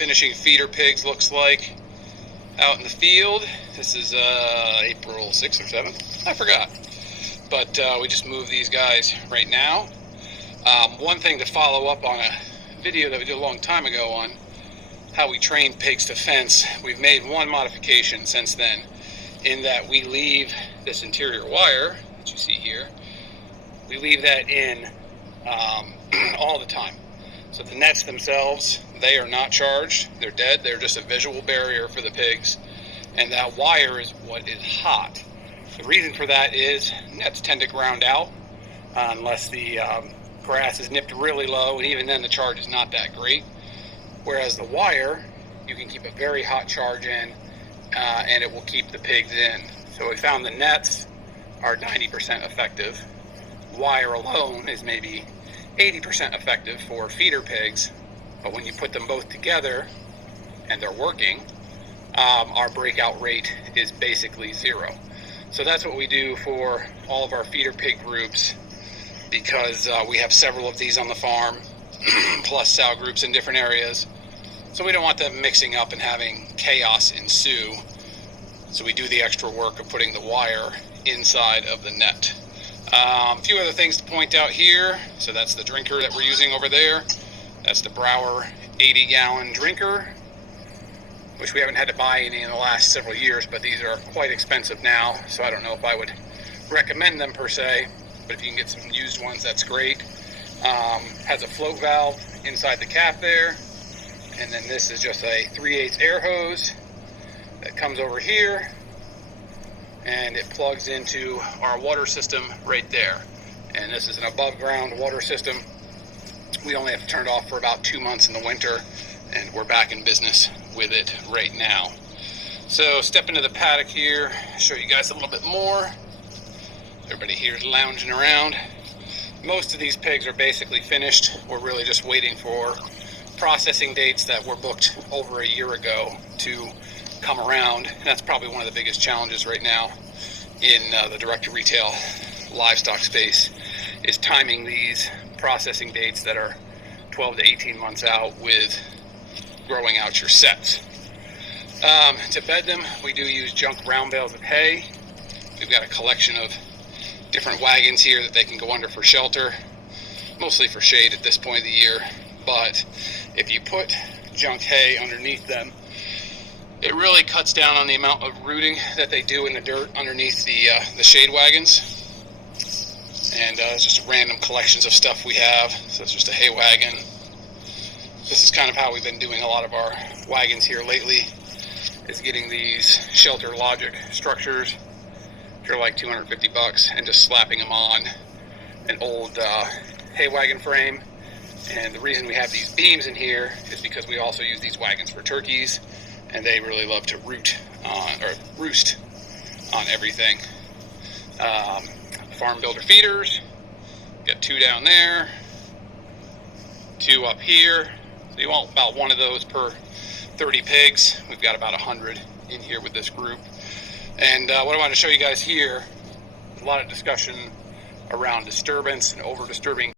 finishing feeder pigs looks like out in the field. This is April 6th or 7th, I forgot. But we just moved these guys right now. One thing to follow up on a video that we did a long time ago on how we train pigs to fence, we've made one modification since then, in that we leave this interior wire that you see here, we leave that in all the time. So the nets themselves, they are not charged, they're dead, they're just a visual barrier for the pigs, and that wire is what is hot. The reason for that is nets tend to ground out unless the grass is nipped really low, and even then the charge is not that great. Whereas the wire, you can keep a very hot charge in, and it will keep the pigs in. So we found the nets are 90% effective. Wire alone is maybe 80% effective for feeder pigs, but when you put them both together and they're working, our breakout rate is basically zero. So that's what we do for all of our feeder pig groups, because we have several of these on the farm, plus sow groups in different areas. So we don't want them mixing up and having chaos ensue. So we do the extra work of putting the wire inside of the net. A few other things to point out here. So that's the drinker that we're using over there. That's the Brower 80-gallon drinker, which we haven't had to buy any in the last several years, but these are quite expensive now, so I don't know if I would recommend them per se, but if you can get some used ones, that's great. Has a float valve inside the cap there, and then this is just a 3/8 air hose that comes over here, and it plugs into our water system right there. And this is an above ground water system. We only have to turn it off for about 2 months in the winter, and we're back in business with it right now. So step into the paddock here, show you guys a little bit more. Everybody here is lounging around. Most of these pigs are basically finished. We're really just waiting for processing dates that were booked over a year ago to come around. And that's probably one of the biggest challenges right now in the direct-to-retail livestock space, is timing these processing dates that are 12 to 18 months out with growing out your sets. To bed them, we do use junk round bales of hay. We've got a collection of different wagons here that they can go under for shelter, mostly for shade at this point of the year. But if you put junk hay underneath them, it really cuts down on the amount of rooting that they do in the dirt underneath the shade wagons. And it's just random collections of stuff we have. So it's just a hay wagon. This is kind of how we've been doing a lot of our wagons here lately, is getting these Shelter Logic structures, which are like $250, and just slapping them on an old hay wagon frame. And the reason we have these beams in here is because we also use these wagons for turkeys, and they really love to roost on everything. Farm Builder feeders, got 2 down there, 2 up here. So you want about 1 of those per 30 pigs. We've got about 100 in here with this group. And what I want to show you guys here, a lot of discussion around disturbance and over disturbing